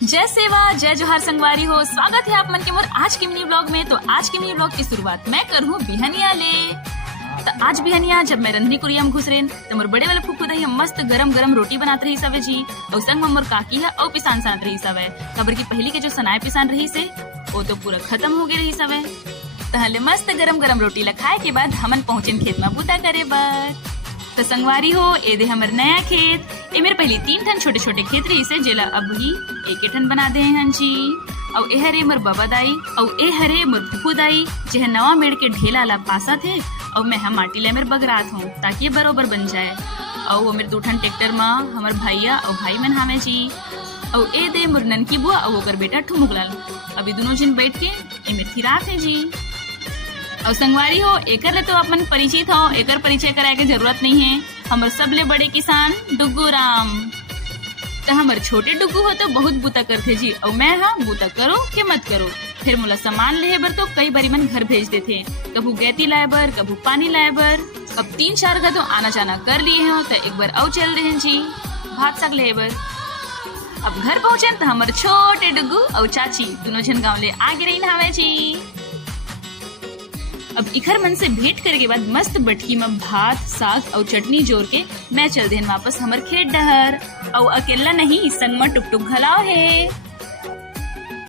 जय सेवा जय जोहार संगवारी हो। स्वागत है आप मन के मोर आज के मिनी ब्लॉग में। तो आज के मिनी ब्लॉग की शुरुआत मैं करूँ बिहनिया ले। तो आज बिहनिया जब मैं रंधनी कुरिया में घुस रेन तो मोर बड़े वाले फूफू दही मस्त गरम गरम रोटी बनाते रही सवे जी। और संग में मोर काकी है और पिसान सानत रही सवे। खबर की पहली के जो सनाए पिसान रही से वो तो पूरा खत्म हो गई रही सवे। तहले मस्त गरम गरम रोटी लखाए के बाद हमन पहुंचे खेत में बूता करे बस। तो संगवारी हो ए दे हमर नया खेत। ए मेरे पहले 3 ठन छोटे छोटे खेत रही से जेला अब ही एक ठन बना दे हन जी। और ए हरे मोर बाबा दाई और ए हरे मोर फूफू दाई जेह नवा मेड़ के ढेला ला पासा थे। और मैं हम माटी ले मेरे बगरात हूँ ताकि ये बरोबर बन जाए। और वो मेरे 2 ठन ट्रैक्टर में हमार भैया और भाई मन हामे जी। और ए दे मोर ननकी बुआ और ओकर बेटा ठुमुक लाल। अभी दोनों जन बैठ के ए मेरे थिरात है जी। और संगवारी हो एकर ले तो अपन परिचित हो, एकर परिचय कराए के जरूरत नहीं है। हमर सबले बड़े किसान डुग्गू राम। तो हमर छोटे डुग्गू हो तो बहुत बूता करथे जी। और मैं हाँ बूता करो के मत करो। फिर मोला सामान लेहे बर तो कई बारी मन घर भेज देथे। कभू गैती लाए बर, कभू पानी लाए बर। अब 3-4 का तो आना जाना कर लिए हो तो एक बार और चल रहे जी भात साग लेहे बर। अब घर पहुंचे तो हमर छोटे डुग्गू और चाची दोनों जन गाँव ले आगे रही नहावे जी। अब इखर मन से भेंट करे के बाद मस्त बटकी में भात साग और चटनी जोड़ के मैं चल देन वापस हमर खेत डहर। और अकेला नहीं संग में टुक टुक घलाओ है।